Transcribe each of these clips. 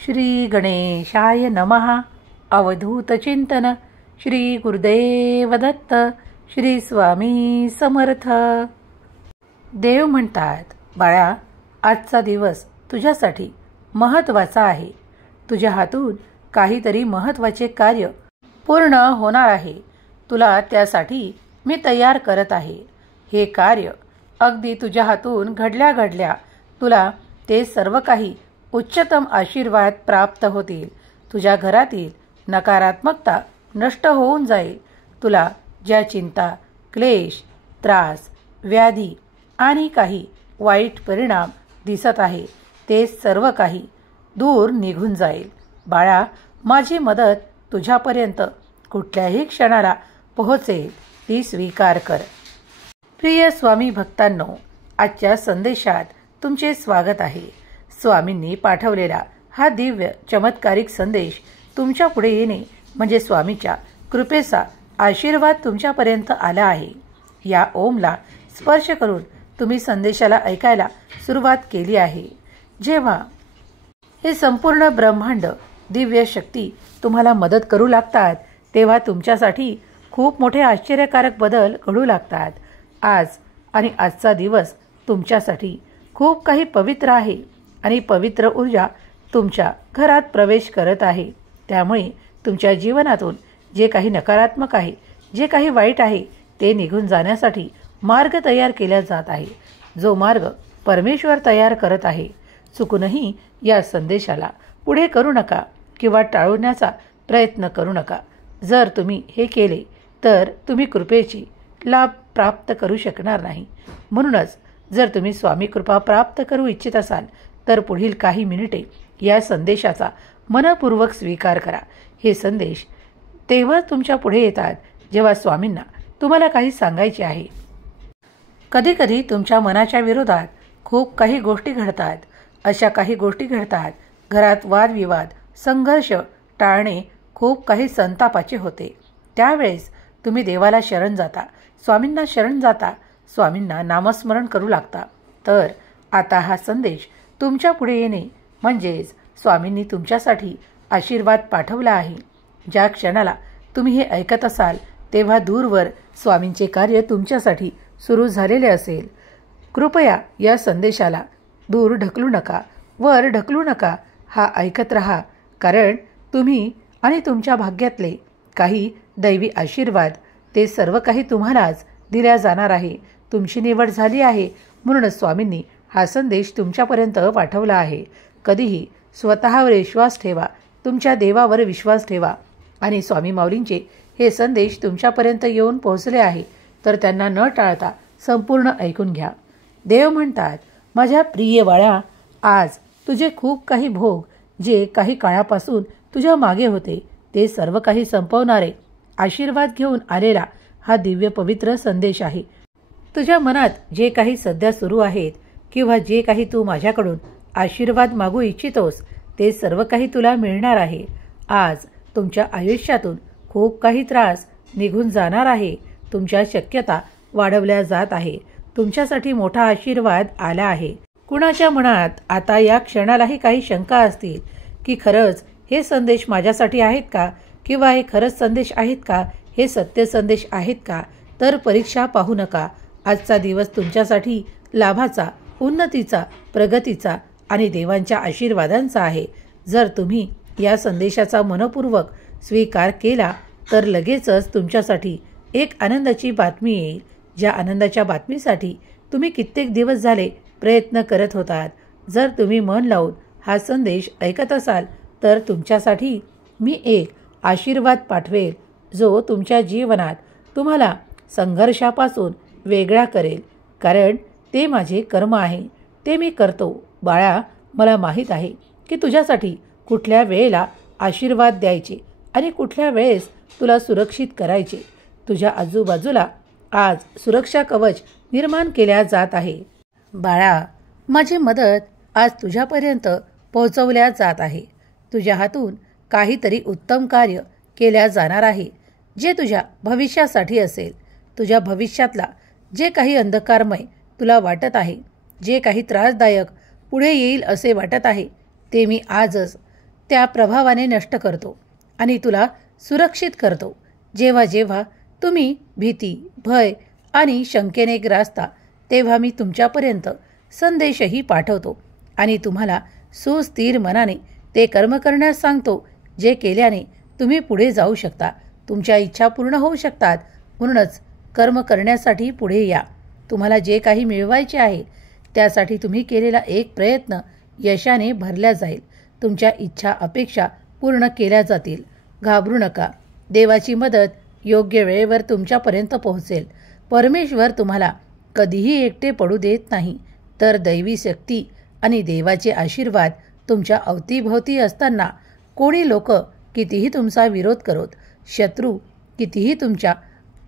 श्री गणेशाय नमः. अवधूत चिंतन. श्री गुरुदेव दत्त. श्री स्वामी समर्थ. देव म्हणतात, बाळा, आजचा दिवस तुझ्यासाठी महत्त्वाचा आहे. तुझ्या हातून काहीतरी महत्त्वाचे कार्य पूर्ण होणार आहे. तुला त्यासाठी मी तयार करत आहे. हे कार्य अगदी तुझ्या हातून घडल्या घडल्या तुला ते सर्व काही उच्चतम आशीर्वाद प्राप्त होतील. तुझ्या घरातील नकारात्मकता नष्ट होऊन जाईल. तुला ज्या चिंता, क्लेश, त्रास, व्याधी आणि काही वाईट परिणाम दिसत आहे ते सर्व काही दूर निघून जाईल. बाळा, माझी मदत तुझ्यापर्यंत कुठल्याही क्षणाला पोहोचेल, ती स्वीकार कर. प्रिय स्वामी भक्तांनो, आजच्या संदेशात तुमचे स्वागत आहे. स्वामींनी पाठवलेला हा दिव्य चमत्कारिक संदेश तुमच्या पुढे येणे म्हणजे स्वामीच्या कृपेचा आशीर्वाद तुमच्यापर्यंत आला आहे. या ओमला स्पर्श करून तुम्ही संदेशाला ऐकायला सुरुवात केली आहे. जेव्हा हे संपूर्ण ब्रह्मांड दिव्य शक्ती तुम्हाला मदत करू लागतात तेव्हा तुमच्यासाठी खूप मोठे आश्चर्यकारक बदल घडू लागतात. आज आणि आजचा दिवस तुमच्यासाठी खूप काही पवित्र आहे आणि पवित्र ऊर्जा तुमच्या घरात प्रवेश करत आहे. त्यामुळे तुमच्या जीवनातून जे काही नकारात्मक आहे, जे काही वाईट आहे ते निघून जाण्यासाठी मार्ग तयार केला जात आहे. जो मार्ग परमेश्वर तयार करत आहे. चुकूनही या संदेशाला पुढे करू नका किंवा टाळण्याचा प्रयत्न करू नका. जर तुम्ही हे केले तर तुम्ही कृपेची लाभ प्राप्त करू शकणार नाही. म्हणूनच जर तुम्ही स्वामी कृपा प्राप्त करू इच्छित असाल तर पुढील काही मिनिटे या संदेशाचा मनपूर्वक स्वीकार करा. हे संदेश तेव्हा तुमच्या पुढे येतात जेव्हा स्वामींना तुम्हाला काही सांगायचे आहे. कधीकधी तुमच्या मनाच्या विरोधात खूप काही गोष्टी घडतात. अशा काही गोष्टी घडतात घरात वादविवाद, संघर्ष टाळणे खूप काही संतापाचे होते. त्यावेळेस तुम्ही देवाला शरण जाता, स्वामींना शरण जाता, स्वामींना नामस्मरण करू लागता. तर आता हा संदेश तुमच्या पुढे येणे म्हणजेच स्वामींनी तुमच्यासाठी आशीर्वाद पाठवला आहे. ज्या क्षणाला तुम्ही हे ऐकत असाल तेव्हा दूरवर स्वामींचे कार्य तुमच्यासाठी सुरू झालेले असेल. कृपया या संदेशाला दूर ढकलू नका, वर ढकलू नका. हा ऐकत रहा, कारण तुम्ही आणि तुमच्या भाग्यातले काही दैवी आशीर्वाद ते सर्व काही तुम्हालाच दिल्या जाणार आहे. तुमची निवड झाली आहे म्हणूनच स्वामींनी हा संदेश तुमच्यापर्यंत पाठवला आहे. कधीही स्वतःवर विश्वास ठेवा, तुमच्या देवावर विश्वास ठेवा आणि स्वामी माऊलींचे हे संदेश तुमच्यापर्यंत येऊन पोहोचले आहे तर त्यांना न टाळता संपूर्ण ऐकून घ्या. देव म्हणतात, माझ्या प्रिय बाळा, आज तुझे खूप काही भोग जे काही काळापासून तुझ्या मागे होते ते सर्व काही संपवणारे आशीर्वाद घेऊन आलेला हा दिव्य पवित्र संदेश आहे. तुझ्या मनात जे काही सध्या सुरू आहेत किंवा जे काही तू माझ्याकडून आशीर्वाद मागू इच्छितोस ते सर्व काही तुला मिळणार आहे. आज तुमच्या आयुष्यातून खूप काही त्रास निघून जाणार आहे. तुमच्या शक्यता वाढवल्या जात आहे. तुमच्यासाठी मोठा आशीर्वाद आला आहे. कुणाच्या मनात आता या क्षणालाही काही शंका असतील की खरंच हे संदेश माझ्यासाठी आहेत का किंवा हे खरंच संदेश आहेत का, हे सत्य संदेश आहेत का, तर परीक्षा पाहू नका. आजचा दिवस तुमच्यासाठी लाभाचा, उन्नतीचा, प्रगतीचा आणि देवांच्या आशीर्वादांचा आहे. जर तुम्ही या संदेशाचा मनपूर्वक स्वीकार केला तर लगेचच तुमच्यासाठी एक आनंदाची बातमी येईल. ज्या आनंदाच्या बातमीसाठी तुम्ही कित्येक दिवस झाले प्रयत्न करत होतात. जर तुम्ही मन लावून हा संदेश ऐकत असाल तर तुमच्यासाठी मी एक आशीर्वाद पाठवेल जो तुमच्या जीवनात तुम्हाला संघर्षापासून वेगळा करेल. कारण ते माझे कर्म आहे, ते मी करतो. बाळा, मला माहीत आहे की तुझ्यासाठी कुठल्या वेळेला आशीर्वाद द्यायचे आणि कुठल्या वेळेस तुला सुरक्षित करायचे. तुझ्या आजूबाजूला आज सुरक्षा कवच निर्माण केल्या जात आहे. बाळा, माझी मदत आज तुझ्यापर्यंत पोहोचवल्या जात आहे. तुझ्या हातून काहीतरी उत्तम कार्य केल्या जाणार आहे जे तुझ्या भविष्यासाठी असेल. तुझ्या भविष्यातला जे काही अंधकारमय तुला वाटत आहे, जे काही त्रासदायक पुढे येईल असे वाटत आहे, ते मी आजच त्या प्रभावाने नष्ट करतो आणि तुला सुरक्षित करतो. जेव्हा जेव्हा तुम्ही भीती, भय आणि शंकेने ग्रासता तेव्हा मी तुमच्यापर्यंत संदेशही पाठवतो आणि तुम्हाला सुस्थिर मनाने ते कर्म करण्यास सांगतो, जे केल्याने तुम्ही पुढे जाऊ शकता, तुमच्या इच्छा पूर्ण होऊ शकतात. म्हणूनच कर्म करण्यासाठी पुढे या. तुम्हाला जे काही मिळवायचे आहे त्यासाठी तुम्ही केलेला एक प्रयत्न यशाने भरला जाईल. तुमच्या इच्छा अपेक्षा पूर्ण केल्या जातील. घाबरू नका. देवाची मदत योग्य वेळेवर तुमच्यापर्यंत पोहोचेल. परमेश्वर तुम्हाला कधीही एकटे पडू देत नाही. तर दैवी शक्ती आणि देवाचे आशीर्वाद तुमच्या अवतीभोवती असताना कोणी लोक कितीही तुमचा विरोध करोत, शत्रू कितीही तुमच्या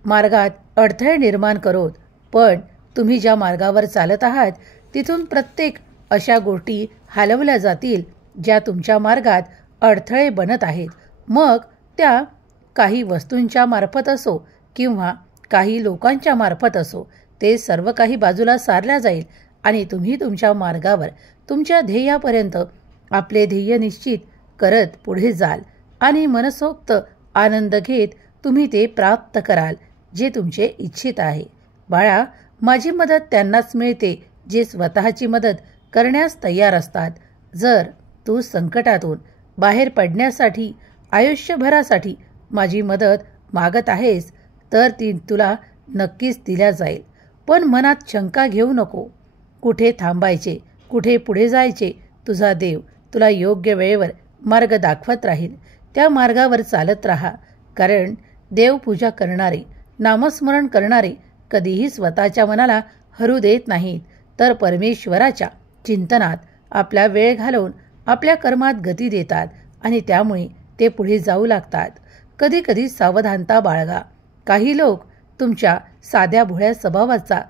मार्गात अडथळे निर्माण करोत, पण तुम्ही ज्या मार्गावर चालत आहात तिथून प्रत्येक अशा गोष्टी हलवल्या जातील ज्या तुमच्या मार्गात अडथळे बनत आहेत. मग त्या काही वस्तूंच्या मार्फत असो किंवा काही लोकांच्या मार्फत असो, ते सर्व काही बाजूला सारल्या जाईल आणि तुम्ही तुमच्या मार्गावर तुमच्या ध्येयापर्यंत आपले ध्येय निश्चित करत पुढे जाल आणि मनसोक्त आनंद घेत तुम्ही ते प्राप्त कराल जे तुमचे इच्छित आहे. बाळा, माझी मदत त्यांनाच मिळते जे स्वतःची मदत करण्यास तयार असतात. जर तू संकटातून बाहेर पडण्यासाठी आयुष्यभरासाठी माझी मदत मागत आहेस तर ती तुला नक्कीच दिल्या जाईल. पण मनात शंका घेऊ नको. कुठे थांबायचे, कुठे पुढे जायचे, तुझा देव तुला योग्य वेळेवर मार्ग दाखवत राहील. त्या मार्गावर चालत राहा. कारण देवपूजा करणारे, नामस्मरण करणारे कधीही स्वतःच्या मनाला हरू देत नाहीत, तर परमेश्वराच्या चिंतनात आपला वेळ घालवून आपल्या कर्मात गती देतात आणि त्यामुळे ते पुढे जाऊ लागतात. कधीकधी सावधानता बाळगा. काही लोक तुमच्या साध्या भोळ्या स्वभावाचा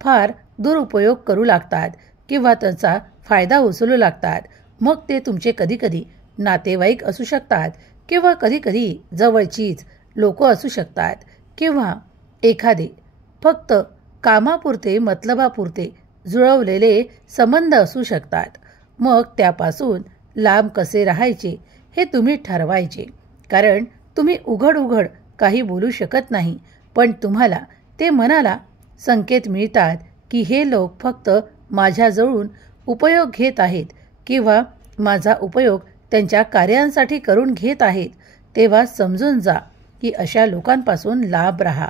फार दुरुपयोग करू लागतात किंवा त्याचा फायदा उचलू लागतात. मग ते तुमचे कधीकधी नातेवाईक असू शकतात किंवा कधीकधी जवळचीच लोक असू शकतात किंवा एखादे फक्त कामापुरते, मतलबापुरते जुळवलेले संबंध असू शकतात. मग त्यापासून लांब कसे राहायचे हे तुम्ही ठरवायचे. कारण तुम्ही उघड उघड काही बोलू शकत नाही, पण तुम्हाला ते मनाला संकेत मिळतात की हे लोक फक्त माझ्याजवळून उपयोग घेत आहेत किंवा माझा उपयोग त्यांच्या कार्यांसाठी करून घेत आहेत. तेव्हा समजून जा की अशा लोकांपासून लांब राहा.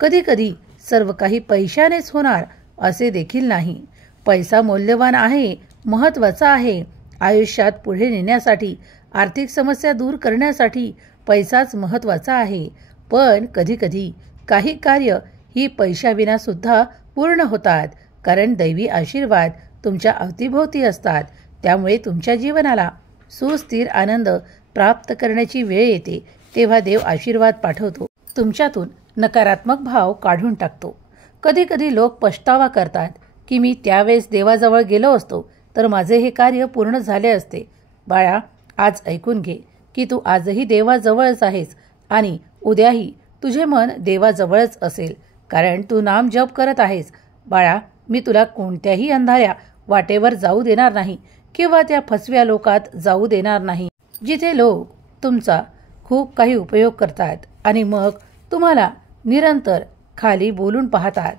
कधीकधी सर्व काही पैशानेच होणार असे देखील नाही. पैसा मौल्यवान आहे, महत्त्वाचा आहे. आयुष्यात पुढे नेण्यासाठी, आर्थिक समस्या दूर करण्यासाठी पैसाच महत्त्वाचा आहे. पण कधीकधी काही कार्य ही पैशाविना सुद्धा पूर्ण होतात, कारण दैवी आशीर्वाद तुमच्या अवतीभोवती असतात. त्यामुळे तुमच्या जीवनाला सुस्थिर आनंद प्राप्त करण्याची वेळ येते तेव्हा देव आशीर्वाद पाठवतो. तुमच्यातून नकारात्मक भाव काढून टाकतो. कधीकधी लोक पछतावा करतात की मी त्यावेळेस देवाजवळ गेलो असतो तर माझे हे कार्य पूर्ण झाले असते. बाळा, आज ऐकून घे की तू आजही देवाजवळच आहेस आणि उद्याही तुझे मन देवाजवळच असेल, कारण तू नाम जप करत आहेस. बाळा, मी तुला कोणत्याही अंधाऱ्या वाटेवर जाऊ देणार नाही किंवा त्या फसव्या लोकात जाऊ देणार नाही जिथे लोक तुमचा खूप काही उपयोग करतात आणि मग तुम्हाला निरंतर खाली बोलून पाहतात.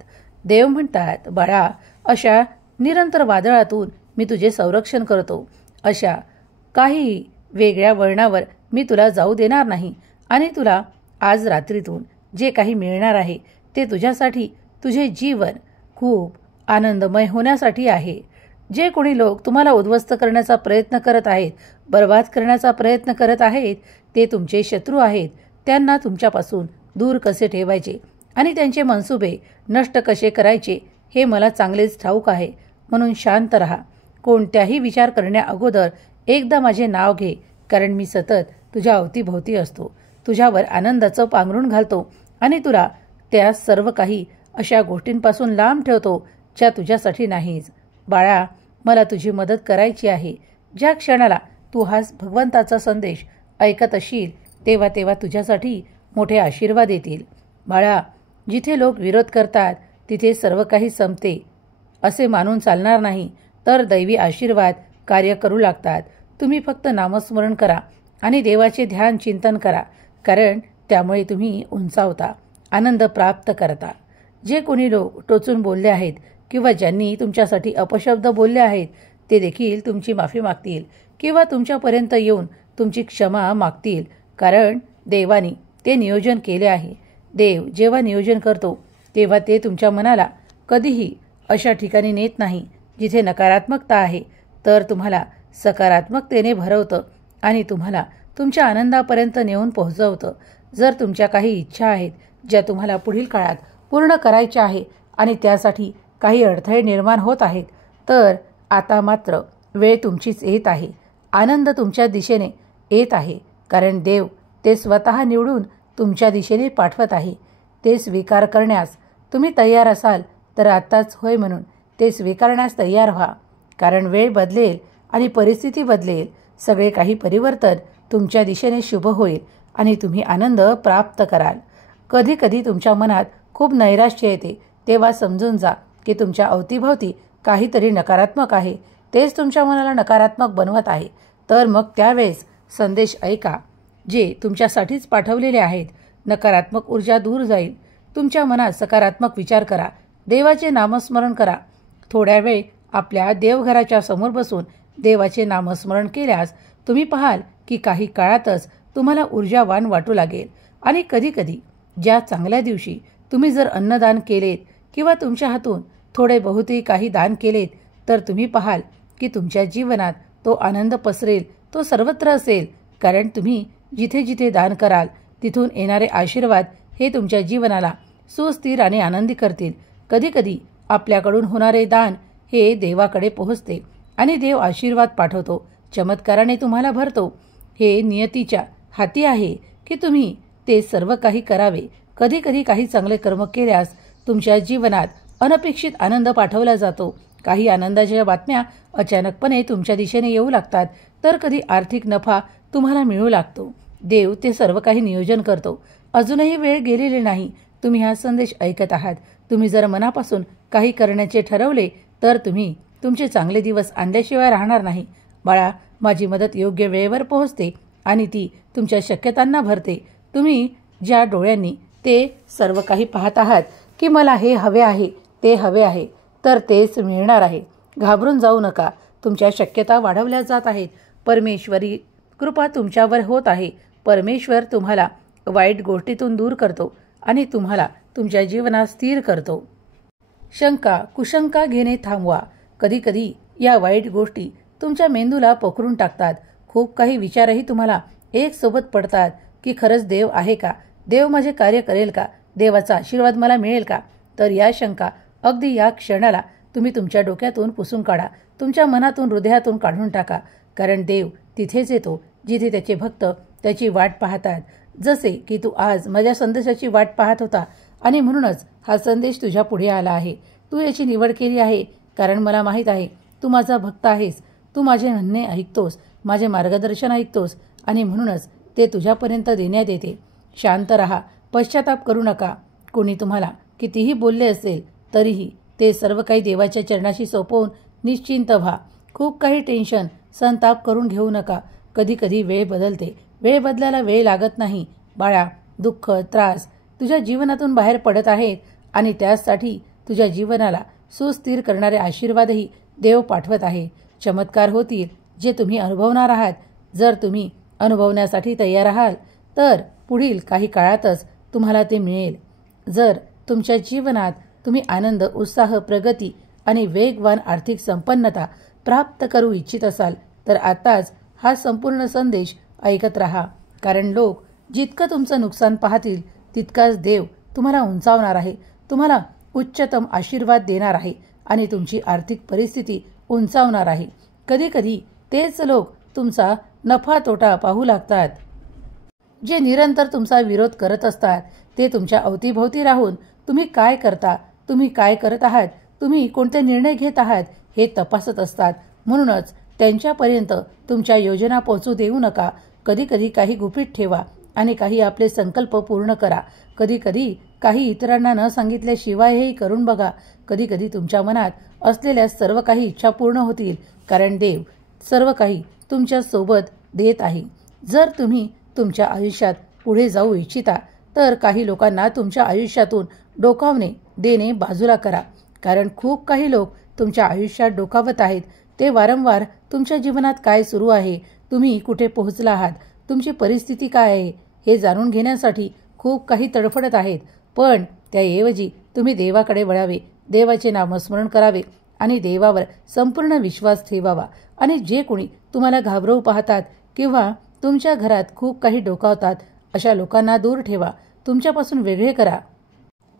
देव म्हणतात, बाळा, अशा निरंतर वादळातून मी तुझे संरक्षण करतो. अशा काही वेगळ्या वळणावर मी तुला जाऊ देणार नाही आणि तुला आज रात्रीतून जे काही मिळणार आहे ते तुझ्यासाठी, तुझे जीवन खूप आनंदमय होण्यासाठी आहे. जे कोणी लोक तुम्हाला उद्ध्वस्त करण्याचा प्रयत्न करत आहेत, बर्बाद करण्याचा प्रयत्न करत आहेत, ते तुमचे शत्रू आहेत. त्यांना तुमच्यापासून दूर कसे ठेवायचे आणि त्यांचे मनसुबे नष्ट कसे करायचे हे मला चांगलेच ठाऊक आहे. म्हणून शांत राहा. कोणत्याही विचार करण्या अगोदर एकदा माझे नाव घे, कारण मी सतत तुझ्या अवतीभोवती असतो. तुझ्यावर आनंदाचं पांघरूण घालतो आणि तुला त्या सर्व काही अशा गोष्टींपासून लांब ठेवतो ज्या तुझ्यासाठी नाहीच. बाळा, मला तुझी मदत करायची आहे. ज्या क्षणाला तू हा भगवंताचा संदेश ऐकत असशील तेव्हा तेव्हा तुझ्यासाठी मोठे आशीर्वाद येतील. बाळा, जिथे लोक विरोध करतात तिथे सर्व काही संपते असे मानून चालणार नाही, तर दैवी आशीर्वाद कार्य करू लागतात. तुम्ही फक्त नामस्मरण करा आणि देवाचे ध्यान चिंतन करा, कारण त्यामुळे तुम्ही उंचावता, आनंद प्राप्त करता. जे कोणी लोक टोचून बोलले आहेत किंवा ज्यांनी तुमच्यासाठी अपशब्द बोलले आहेत ते देखील तुमची माफी मागतील किंवा तुमच्यापर्यंत येऊन तुमची क्षमा मागतील, कारण देवानी ते नियोजन केले आहे. देव जेव्हा नियोजन करतो तेव्हा ते तुमच्या मनाला कधीही अशा ठिकाणी नेत नाही जिथे नकारात्मकता आहे, तर तुम्हाला सकारात्मकतेने भरवतं आणि तुम्हाला तुमच्या आनंदापर्यंत नेऊन पोहोचवतं. जर तुमच्या काही इच्छा आहेत ज्या तुम्हाला पुढील काळात पूर्ण करायच्या आहे आणि त्यासाठी काही अडथळे निर्माण होत आहेत, तर आता मात्र वेळ तुमचीच येत आहे. आनंद तुमच्या दिशेने येत आहे, कारण देव ते स्वतः निवडून तुमच्या दिशेने पाठवत आहे. ते स्वीकार करण्यास तुम्ही तयार असाल तर आत्ताच होय म्हणून ते स्वीकारण्यास तयार व्हा, कारण वेळ बदलेल आणि परिस्थिती बदलेल. सगळे काही परिवर्तन तुमच्या दिशेने शुभ होईल आणि तुम्ही आनंद प्राप्त कराल. कधी कधी तुमच्या मनात खूप नैराश्य येते, तेव्हा समजून जा की तुमच्या अवतीभोवती काहीतरी नकारात्मक आहे, तेच तुमच्या मनाला नकारात्मक बनवत आहे. तर मग त्यावेळेस संदेश ऐका जे तुमच्यासाठीच पाठवलेले आहेत. नकारात्मक ऊर्जा दूर जाईल. तुमच्या मनात सकारात्मक विचार करा, देवाचे नामस्मरण करा. थोड्या वेळ आपल्या देवघराच्या समोर बसून देवाचे नामस्मरण केल्यास तुम्ही पाहाल की काही काळातच तुम्हाला ऊर्जावान वाटू लागेल. आणि कधीकधी ज्या चांगल्या दिवशी तुम्ही जर अन्नदान केलेत किंवा तुमच्या हातून थोडे बहुते काही दान केलेत, तर तुम्ही पाहाल की तुमच्या जीवनात तो आनंद पसरेल, तो सर्वत्र असेल, कारण तुम्ही जिथे जिथे दान कराल तिथून येणारे आशीर्वाद हे तुमच्या जीवनाला सुस्थिर आणि आनंदी करतील. कधीकधी आपल्याकडून होणारे दान हे देवाकडे पोहोचते आणि देव आशीर्वाद पाठवतो, चमत्काराने तुम्हाला भरतो. हे नियतीच्या हाती आहे की तुम्ही ते सर्व काही करावे. कधीकधी काही चांगले कर्म केल्यास तुमच्या जीवनात अनपेक्षित आनंद पाठवला जातो. काही आनंदाच्या बातम्या अचानकपणे तुमच्या दिशेने येऊ लागतात, तर कधी आर्थिक नफा तुम्हाला मिळू लागतो. देव ते सर्व काही नियोजन करतो. अजूनही वेळ गेलेली नाही. तुम्ही हा संदेश ऐकत आहात. तुम्ही जर मनापासून काही करण्याचे ठरवले तर तुम्ही तुमचे चांगले दिवस आणल्याशिवाय राहणार नाही. बाळा, माझी मदत योग्य वेळेवर पोहोचते आणि ती तुमच्या शक्यतांना भरते. तुम्ही ज्या डोळ्यांनी ते सर्व काही पाहत आहात की मला हे हवे आहे, ते हवे आहे, तर तेच मिळणार आहे. घाबरून जाऊ नका. तुमच्या शक्यता वाढवल्या जात आहेत. परमेश्वरी कृपा तुमच्यावर होत आहे. परमेश्वर तुम्हाला वाईट गोष्टीतून दूर करतो आणि तुम्हाला तुमच्या जीवनात स्थिर करतो. शंका कुशंका घेणे थांबवा. कधीकधी या वाईट गोष्टी तुमच्या मेंदूला पकडून टाकतात. खूप काही विचारही तुम्हाला एक सोबत पडतात की खरंच देव आहे का? देव माझे कार्य करेल का? देवाचा आशीर्वाद मला मिळेल का? तर या शंका अगदी या क्षणाला तुम्ही तुमच्या डोक्यातून पुसून काढा. तुमच्या मनातून हृदयातून काढून टाका, कारण देव तिथेच येतो जिथे त्याचे भक्त त्याची वाट पाहतात. जसे की तू आज माझ्या संदेशाची वाट पाहत होता आणि म्हणूनच हा संदेश तुझ्या पुढे आला आहे. तू याची निवड केली आहे, कारण मला माहीत आहे तू माझा भक्त आहेस. तू माझे म्हणणे ऐकतोस, माझे मार्गदर्शन ऐकतोस आणि म्हणूनच ते तुझ्यापर्यंत देण्यात येते. शांत रहा, पश्चाताप करू नका. कोणी तुम्हाला कितीही बोलले असेल तरीही ते सर्व काही देवाच्या चरणाशी सोपवून निश्चिंत व्हा. खूप काही टेन्शन, संताप करून घेऊ नका. कधी कधी वेळ बदलते. वेळ बदलायला वेळ लागत नाही. बाळा, दुःख, त्रास तुझ्या जीवनातून बाहेर पडत आहेत आणि त्यासाठी तुझ्या जीवनाला सुस्थिर करणारे आशीर्वादही देव पाठवत आहे. चमत्कार होतील जे तुम्ही अनुभवणार आहात. जर तुम्ही अनुभवण्यासाठी तयार आहात तर पुढील काही काळातच तुम्हाला ते मिळेल. जर तुमच्या जीवनात तुम्ही आनंद, उत्साह, प्रगती आणि वेगवान आर्थिक संपन्नता प्राप्त करू इच्छित असाल तर आताच हा संपूर्ण संदेश ऐकत राहा, कारण लोक जितकं तुमचं नुकसान पाहतील तितकाच देव तुम्हाला उंचावणार आहे, तुम्हाला उच्चतम आशीर्वाद देणार आहे आणि तुमची आर्थिक परिस्थिती उंचावणार आहे. कधी कधी तेच लोक तुमचा नफा तोटा पाहू लागतात. जे निरंतर तुमचा विरोध करत असतात ते तुमच्या अवतीभोवती राहून तुम्ही काय करता, तुम्ही काय करत आहात, तुम्ही कोणते निर्णय घेत आहात हे तपासत असतात. म्हणूनच त्यांच्यापर्यंत तुमच्या योजना पोहोचू देऊ नका. कधी कधी काही गुपित ठेवा आणि काही आपले संकल्प पूर्ण करा. कधी कधी काही इतरांना न सांगितल्याशिवाय हेही करून बघा. कधी कधी तुमच्या मनात असलेल्या सर्व काही इच्छा पूर्ण होतील, कारण देव सर्व काही तुमच्या सोबत देत आहे. जर तुम्ही तुमच्या आयुष्यात पुढे जाऊ इच्छिता तर काही लोकांना तुमच्या आयुष्यातून डोकावणे देणे बाजूला करा. कारण खूप काही लोक तुमच्या आयुष्यात डोकावत आहेत. ते वारंवार तुमच्या जीवनात काय सुरू आहे, तुम्ही कुठे पोहोचला आहात, तुमची परिस्थिती काय आहे हे जाणून घेण्यासाठी खूप काही तडफडत आहेत. पण त्याऐवजी तुम्ही देवाकडे वळावे, देवाचे नामस्मरण करावे आणि देवावर संपूर्ण विश्वास ठेवावा. आणि जे कोणी तुम्हाला घाबरवू पाहतात किंवा तुमच्या घरात खूप काही डोकावतात अशा लोकांना दूर ठेवा, तुमच्यापासून वेगळे करा.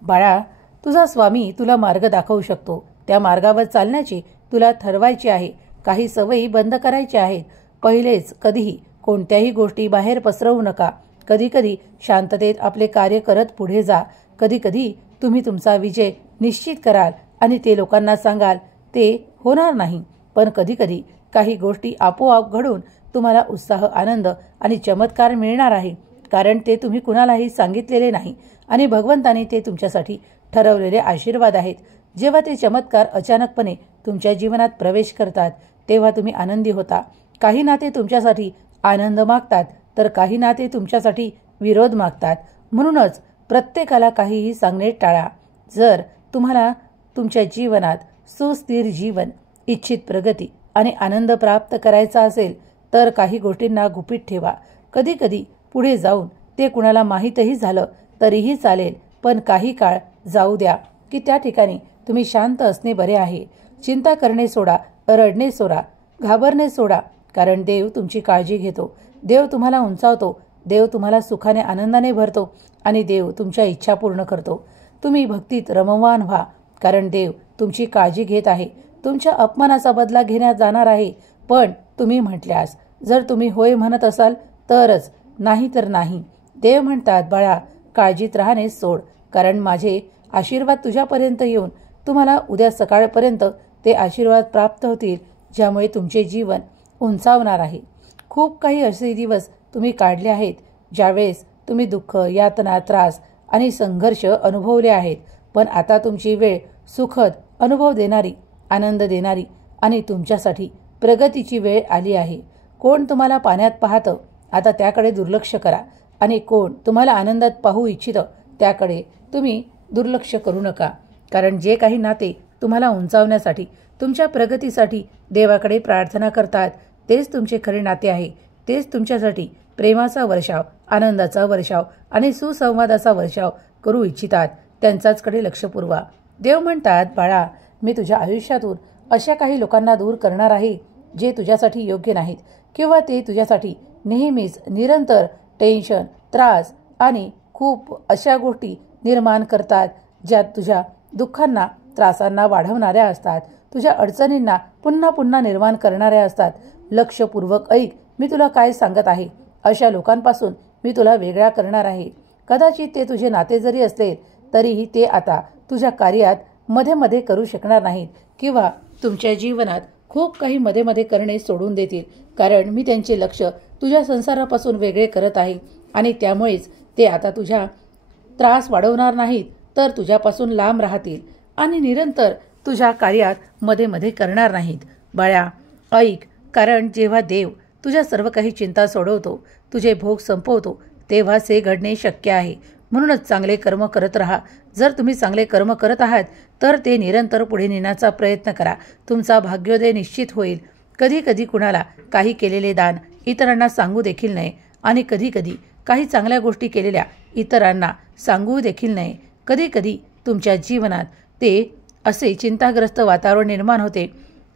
बाळा, तुझा स्वामी तुला मार्ग दाखवू शकतो. त्या मार्गावर चालण्याची तुला ठरवायचे आहे. काही सवयी बंद करायच्या आहेत. पहिलेच कधीही कोणत्याही गोष्टी बाहेर पसरवू नका. कधीकधी शांततेत आपले कार्य करत पुढे जा. कधीकधी तुम्ही तुमचा विजय निश्चित कराल आणि ते लोकांना सांगाल, ते होणार नाही. पण कधीकधी काही गोष्टी आपोआप घडून तुम्हाला उत्साह, आनंद आणि चमत्कार मिळणार आहे. कारण ते तुम्ही कुणालाही सांगितलेले नाही आणि भगवंताने ते तुमच्यासाठी ठरवलेले आशीर्वाद आहेत. जेव्हा ते चमत्कार अचानकपणे तुमच्या जीवनात प्रवेश करतात तेव्हा तुम्ही आनंदी होता. काही नाते तुमच्यासाठी आनंद मागतात तर काही नाते तुमच्यासाठी विरोध मागतात. म्हणूनच प्रत्येकाला काहीही सांगणे टाळा. जर तुम्हाला तुमच्या जीवनात सुस्थिर जीवन, इच्छित प्रगती आणि आनंद प्राप्त करायचा असेल तर काही गोष्टींना गुपित ठेवा. कधीकधी पुढे जाऊन ते कुणाला माहीतही झालं तरीही चालेल, पण काही काळ जाऊ द्या की त्या ठिकाणी तुम्ही शांत असणे बरे आहे. चिंता करणे सोडा, रडणे सोडा, घाबरणे सोडा. कारण देव तुमची काळजी घेतो. देव तुम्हाला उंचावतो. देव तुम्हाला सुखाने, आनंदाने भरतो आणि देव तुमच्या इच्छा पूर्ण करतो. तुम्ही भक्तीत रममाण व्हा, कारण देव तुमची काळजी घेत आहे. तुमच्या अपमानाचा बदला घेण्यात जाणार आहे. पण तुम्ही म्हटल्यास, जर तुम्ही होय म्हणत असाल तरच, नाही तर नाही. देव म्हणतात, बाळा, काळजीत राहणे सोड. कारण माझे आशीर्वाद तुझ्यापर्यंत येऊन तुम्हाला उद्या सकाळपर्यंत ते आशीर्वाद प्राप्त होतील, ज्यामुळे तुमचे जीवन उंचावणार आहे. खूप काही असे दिवस तुम्ही काढले आहेत ज्यावेळेस तुम्ही दुःख, यातना, त्रास आणि संघर्ष अनुभवले आहेत. पण आता तुमची वेळ सुखद अनुभव देणारी, आनंद देणारी आणि तुमच्यासाठी प्रगतीची वेळ आली आहे. कोण तुम्हाला पाण्यात पाहतं, आता त्याकडे दुर्लक्ष करा. आणि कोण तुम्हाला आनंदात पाहू इच्छितं त्याकडे तुम्ही दुर्लक्ष करू नका. कारण जे काही नाते तुम्हाला उंचावण्यासाठी, तुमच्या प्रगतीसाठी देवाकडे प्रार्थना करतात तेच तुमचे खरे नाते आहे. तेच तुमच्यासाठी प्रेमाचा वर्षाव, आनंदाचा वर्षाव आणि सुसंवादाचा वर्षाव करू इच्छितात. त्यांच्याचकडे लक्ष पुरवा. देव म्हणतात, बाळा, मी तुझ्या आयुष्यातून अशा काही लोकांना दूर करणार आहे जे तुझ्यासाठी योग्य नाहीत किंवा ते तुझ्यासाठी नेहमीच निरंतर टेन्शन, त्रास आणि खूप अशा गोष्टी निर्माण करतात ज्या तुझ्या दुःखांना, त्रासांना वाढवणाऱ्या असतात. तुझ्या अडचणींना पुन्हा पुन्हा निर्माण करणाऱ्या असतात. लक्षपूर्वक ऐक, मी तुला काय सांगत आहे. अशा लोकांपासून मी तुला वेगळा करणार आहे. कदाचित ते तुझे नाते जरी असले तरीही ते आता तुझ्या कार्यात मध्ये मध्ये करू शकणार नाहीत किंवा तुमच्या जीवनात खूप काही मध्ये मध्ये करणे सोडून देतील. कारण मी त्यांचे लक्ष तुझ्या संसारापासून वेगळे करत आहे आणि त्यामुळेच ते आता तुझ्या त्रास वाढवणार नाहीत तर तुझ्यापासून लांब राहतील आणि निरंतर तुझ्या कार्यात मध्ये मध्ये करणार नाहीत. बाळा, ऐक, कारण जेव्हा देव तुझ्या सर्व काही चिंता सोडवतो, तुझे भोग संपवतो, तेव्हाच हे घडणे शक्य आहे. म्हणूनच चांगले कर्म करत राहा. जर तुम्ही चांगले कर्म करत आहात तर ते निरंतर पुढे नेण्याचा प्रयत्न करा. तुमचा भाग्योदय निश्चित होईल. कधी कधी कुणाला काही केलेले दान इतरांना सांगू देखील नये आणि कधी कधी काही चांगल्या गोष्टी केलेल्या इतरांना सांगू देखील नये. कधी कधी तुमच्या जीवनात ते असे चिंताग्रस्त वातावरण निर्माण होते,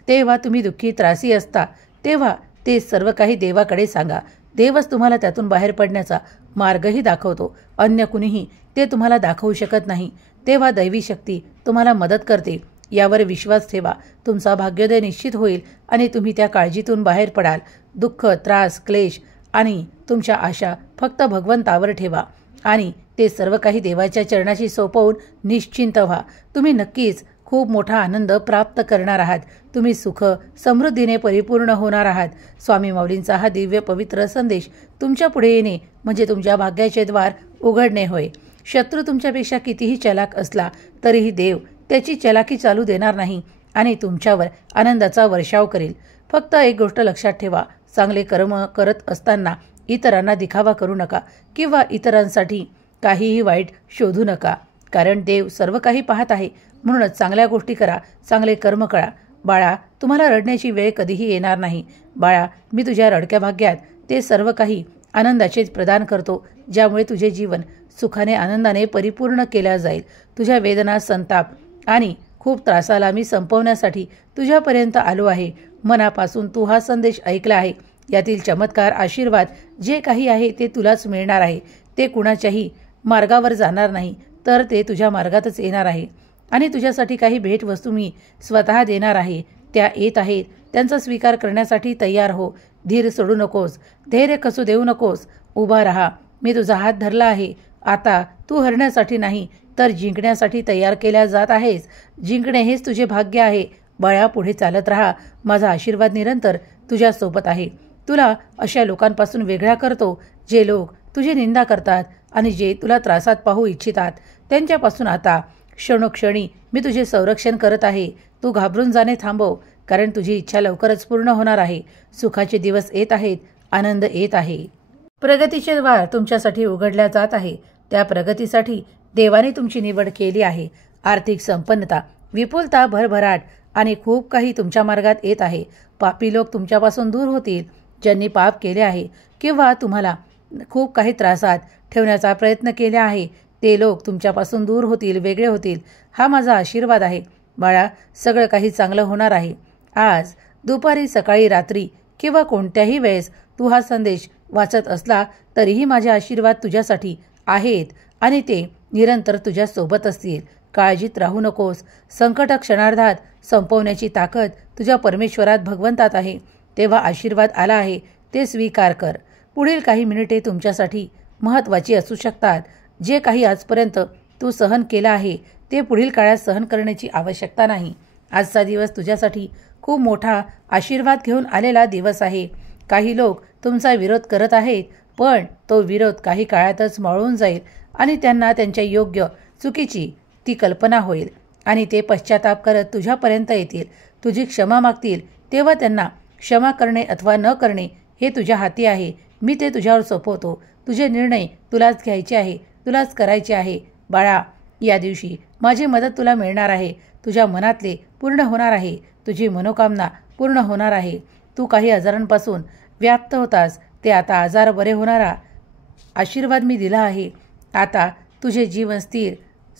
तेव्हा तुम्ही दुःखी, त्रासी असता, तेव्हा ते सर्व काही देवाकडे सांगा. देवच तुम्हाला त्यातून बाहेर पडण्याचा मार्गही दाखवतो. अन्य कुणीही ते तुम्हाला दाखवू शकत नाही. तेव्हा दैवी शक्ती तुम्हाला मदत करते. यावर विश्वास ठेवा. तुमचा भाग्योदय निश्चित होईल आणि तुम्ही त्या काळजीतून बाहेर पडाल. दुःख, त्रास, क्लेश आणि तुमच्या आशा फक्त भगवंतावर ठेवा आणि ते सर्व काही देवाच्या चरणाशी सोपवून निश्चिंत व्हा. तुम्ही नक्कीच खूप मोठा आनंद प्राप्त करणार आहात. तुम्ही सुख, समृद्धीने परिपूर्ण होणार आहात. स्वामी माऊलींचा हा दिव्य पवित्र संदेश तुमच्या पुढे येणे म्हणजे तुमच्या भाग्याचे द्वार उघडणे होय. शत्रू तुमच्यापेक्षा कितीही चलाक असला तरीही देव त्याची चलाकी चालू देणार नाही आणि तुमच्यावर आनंदाचा वर्षाव करेल. फक्त एक गोष्ट लक्षात ठेवा, चांगले कर्म करत असताना इतरांना दिखावा करू नका किंवा इतरांसाठी काहीही वाईट शोधू नका, कारण देव सर्व काही पाहत आहे. म्हणूनच चांगल्या गोष्टी करा, चांगले कर्म करा. बाळा, तुम्हाला रडण्याची वेळ कधीही येणार नाही. बाळा, मी तुझ्या रडक्या भाग्यात ते सर्व काही आनंदाचेच प्रदान करतो, ज्यामुळे तुझे जीवन सुखाने आनंदाने परिपूर्ण केल्या जाईल. तुझ्या वेदना, संताप आणि खूप त्रासाला मी संपवण्यासाठी तुझ्यापर्यंत आलो आहे. मनापासून तू हा संदेश ऐकला आहे. यातील चमत्कार, आशीर्वाद जे काही आहे ते तुलाच मिळणार आहे. ते कुणाच्याही मार्गावर जाणार नाही, तर ते तुझ्या मार्गातच येणार आहे. आणि तुझ्यासाठी काही भेटवस्तू मी स्वतः देणार आहे. त्या येत आहेत. त्यांचा स्वीकार करण्यासाठी तयार हो. धीर सोडू नकोस, धैर्य खचू देऊ नकोस. उभा राहा. मी तुझा हात धरला आहे. आता तू हरण्यासाठी नाही, तर जिंकण्यासाठी तयार केल्या जात आहेस. जिंकणे हेच तुझे भाग्य आहे. बाळा, पुढे चालत राहा. माझा आशीर्वाद निरंतर तुझ्यासोबत आहे. तुला अशा लोकांपासून वेगळा करतो जे लोक तुझी निंदा करतात आणि जे तुला त्रासात पाहू इच्छितात. त्यांच्यापासून आता क्षणोक्षणी मी तुझे संरक्षण करत आहे. तू घाबरून जाणे थांबव, कारण तुझी इच्छा लवकरच पूर्ण होणार आहे. सुखाचे दिवस येत आहेत. आनंद येत आहे. प्रगतीचे द्वार तुमच्यासाठी उघडल्या जात आहे. त्या प्रगतीसाठी देवाने तुमची निवड केली आहे. आर्थिक संपन्नता, विपुलता, भरभराट आणि खूप काही तुमच्या मार्गात येत आहे. पापी लोक तुमच्यापासून दूर होतील. ज्यांनी पाप केले आहे किंवा तुम्हाला खूप काही त्रासात ठेवण्याचा प्रयत्न केला आहे, ते लोक तुमच्यापासून दूर होतील, वेगळे होतील. हा माझा आशीर्वाद आहे. बाळा, सगळं काही चांगलं होणार आहे. आज दुपारी, सकाळी, रात्री किंवा कोणत्याही वेळेस तू हा संदेश वाचत असला तरीही माझे आशीर्वाद तुझ्यासाठी आहेत आणि ते निरंतर तुझ्या सोबत असतील. काळजीत राहू नकोस. संकट क्षणार्धात संपवण्याची ताकद तुझ्या परमेश्वरात, भगवंतात आहे. तेव्हा आशीर्वाद आला आहे, ते स्वीकार कर. पुढील काही मिनिटे तुमच्यासाठी महत्त्वाची असू शकतात. जे काही आजपर्यंत तू सहन केलं आहे ते पुढील काळात सहन करण्याची आवश्यकता नाही. आजचा दिवस तुझ्यासाठी खूप मोठा आशीर्वाद घेऊन आलेला दिवस आहे. काही लोक तुमचा विरोध करत आहेत, पण तो विरोध काही काळातच मावळून जाईल आणि त्यांना त्यांच्या योग्य चुकीची ती कल्पना होईल आणि ते पश्चाताप करत तुझ्यापर्यंत येतील. तुझी क्षमा मागतील, तेव्हा त्यांना क्षमा करणे अथवा न करणे हे तुझ्या हाती आहे. मी ते तुझ्यावर सोपवतो. तुझे निर्णय तुलाच घ्यायचे आहे, तुलाच करायचे आहे. बाळा, या दिवशी माझी मदत तुला मिळणार आहे. तुझ्या मनातले पूर्ण होणार आहे. तुझी मनोकामना पूर्ण होणार आहे. तू काही आजारांपासून व्याप्त होतास, ते आता आजार बरे होणारा आशीर्वाद मी दिला आहे. आता तुझे जीवन स्थिर,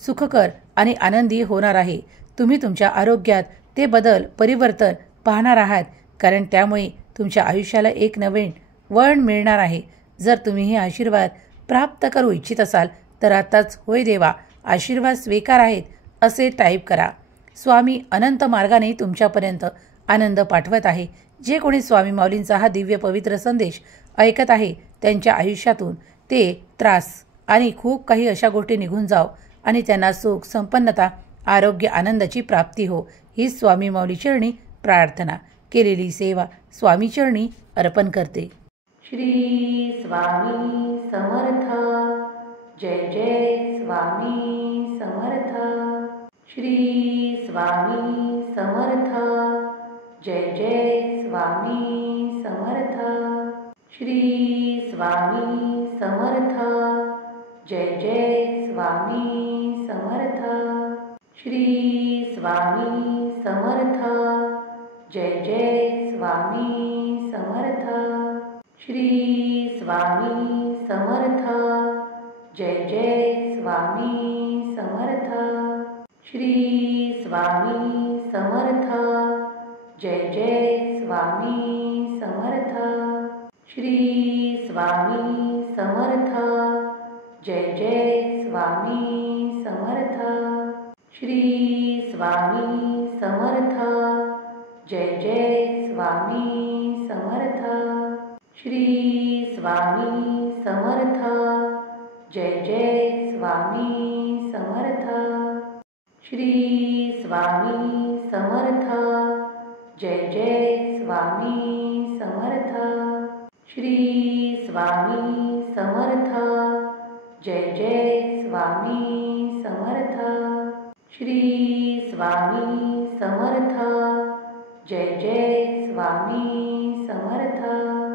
सुखकर आणि आनंदी होणार आहे. तुम्ही तुमच्या आरोग्यात ते बदल, परिवर्तन पाहणार आहात, कारण त्यामुळे तुमच्या आयुष्याला एक नवीन वळण मिळणार आहे. जर तुम्ही हे आशीर्वाद प्राप्त करू इच्छित असाल तर आताच होय देवा, आशीर्वाद स्वीकार आहेत असे टाईप करा. स्वामी अनंत मार्गाने तुमच्यापर्यंत आनंद पाठवत आहे. जे कोणी स्वामी माऊलींचा हा दिव्य पवित्र संदेश ऐकत आहे त्यांच्या आयुष्यातून ते त्रास आणि खूप काही अशा गोष्टी निघून जाव आणि त्यांना सुख, संपन्नता, आरोग्य, आनंदाची प्राप्ती हो. ही स्वामी माऊली चरणी प्रार्थना. केलेली सेवा स्वामी चरणी अर्पण करते. श्री स्वामी समर्थ. जय जय स्वामी समर्थ. श्री स्वामी समर्थ. जय जय स्वामी समर्थ. श्री स्वामी समर्थ. जय जय स्वामी समर्थ. श्री स्वामी समर्थ. जय जय स्वामी समर्थ. श्री स्वामी समर्थ. जय जय स्वामी समर्थ. श्री स्वामी समर्थ. जय जय स्वामी समर्थ. श्री स्वामी समर्थ. जय जय स्वामी समर्थ. श्री स्वामी समर्थ. जय जय स्वामी समर्थ. श्री स्वामी समर्थ. जय जय स्वामी समर्थ. श्री स्वामी समर्थ. जय जय स्वामी समर्थ. श्री स्वामी समर्थ. जय जय स्वामी समर्थ. श्री स्वामी समर्थ. जय जय स्वामी समर्थ.